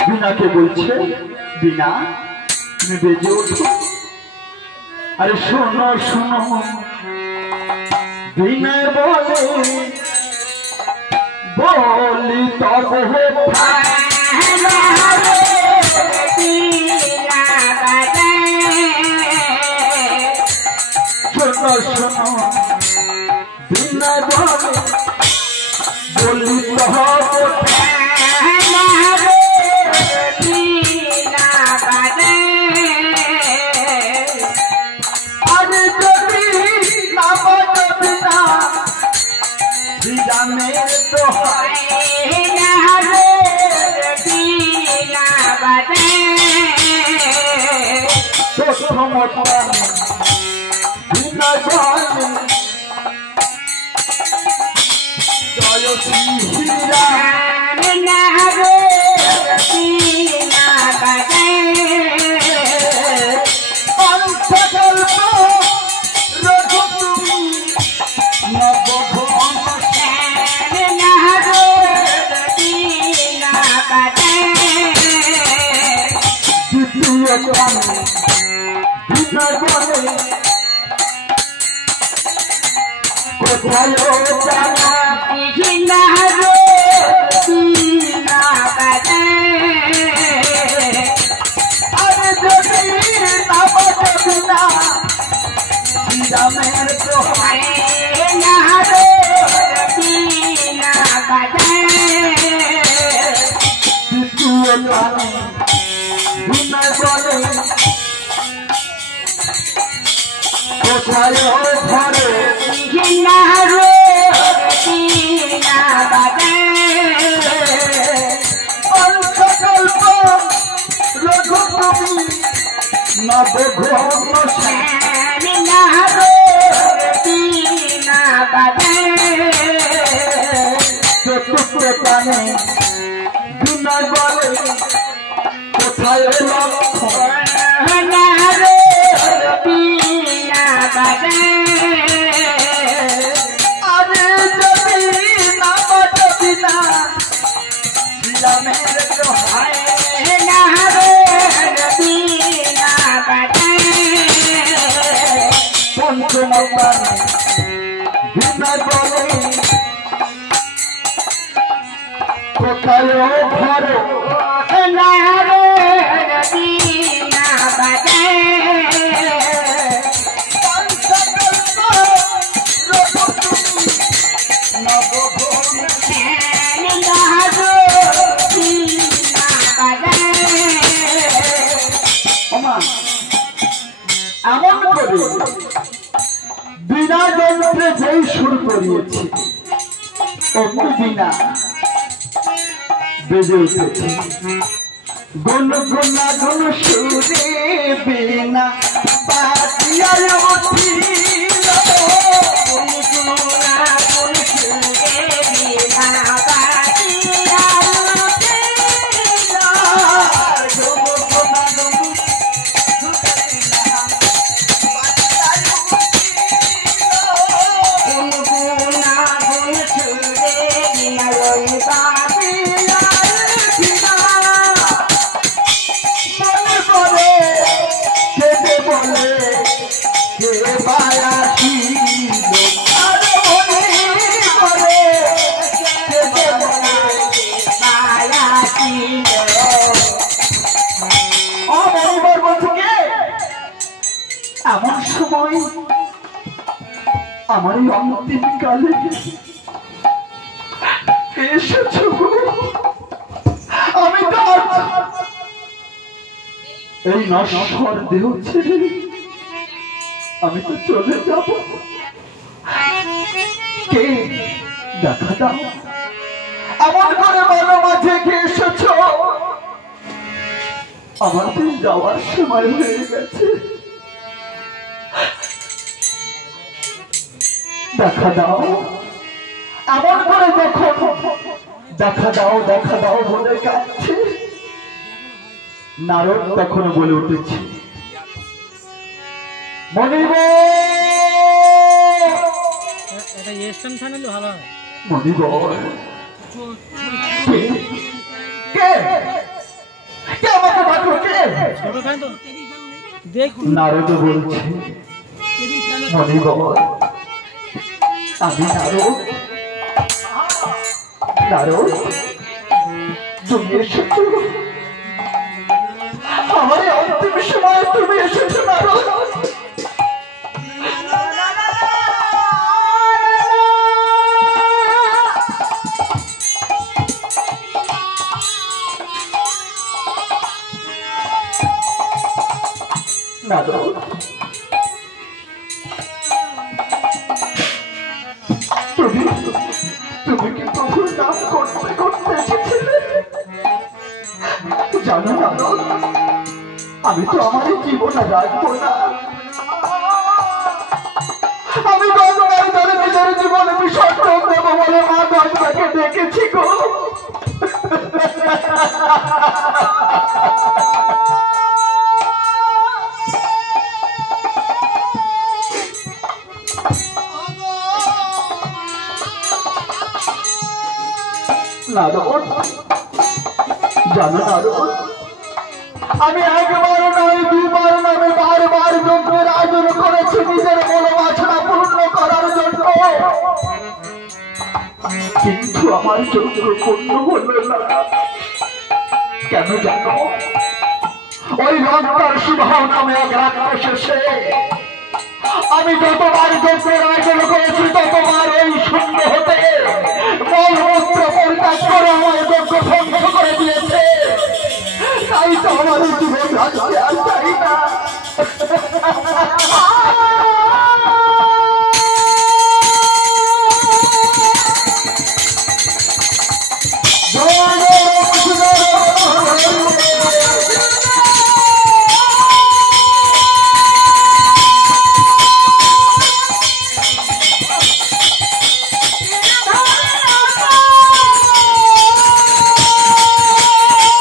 বিনা কে বলছে বিনা তুমি বেজে ওঠো আরে শোনো শোনো বিনা বলে বলি তবে শোনো শোনো বিনা বলে বলি তবে জয় বিনা যন্ত্রে যেই সুর করিয়েছি অমনি বিনা বেজে উঠেছে গুন গুনা গুন সুরে বিনা বাজিয়ার উঠিল গুন গুনা গুন সুরে বিনা বাজিয়ার উঠিল গুন গুনা গুন এমন সময় আমার এই অন্তিম কালে এসেছ আমি তো এই নশ্বর দেহ ছেড়ে আমি তো চলে যাব কে দেখা দাও এমন করে বলো মাঝে কে এসেছ আমার দিন যাওয়ার সময় হয়ে গেছে দেখা দাও এমন করে দেখো দেখা দাও বলে কাঁদছে নারদ তখন বলে উঠেছে মনিব এটা ইস্টার্ন চ্যানেল ভালো হয় মনিব কে দেখ নারদ বলছে মণিবর আমি নারদ। নারদ তুমি এসেছো আমার এই অন্তিম সময়, তুমি এসেছো নারদ। নারদ তুমি তুমি কি প্রভুর নাম করতে করতে এসেছিলে? জানো নারদ আমি তো আমার এই জীবনে রাখবো না। আমি গঙ্গার জলে নিজের জীবনে বিসর্জন দেবো বলে মা গঙ্গাকে ডেকেছি গো। নারদ জানো নারদ আমি একবার নয় দুবার নয় বারবার যজ্ঞের আয়োজন করেছি নিজের মনোবাসনা পূর্ণ করার জন্য, কিন্তু আমার যজ্ঞ পূর্ণ হলো না। কেন জানো? ওই লঙ্কার সিংহ নামে এক রাক্ষসে আমি যতবার যজ্ঞের আয়োজন করেছি ততবার ওই শূন্য হতে মলমূত্র পরিত্যাগ করে আমার যজ্ঞ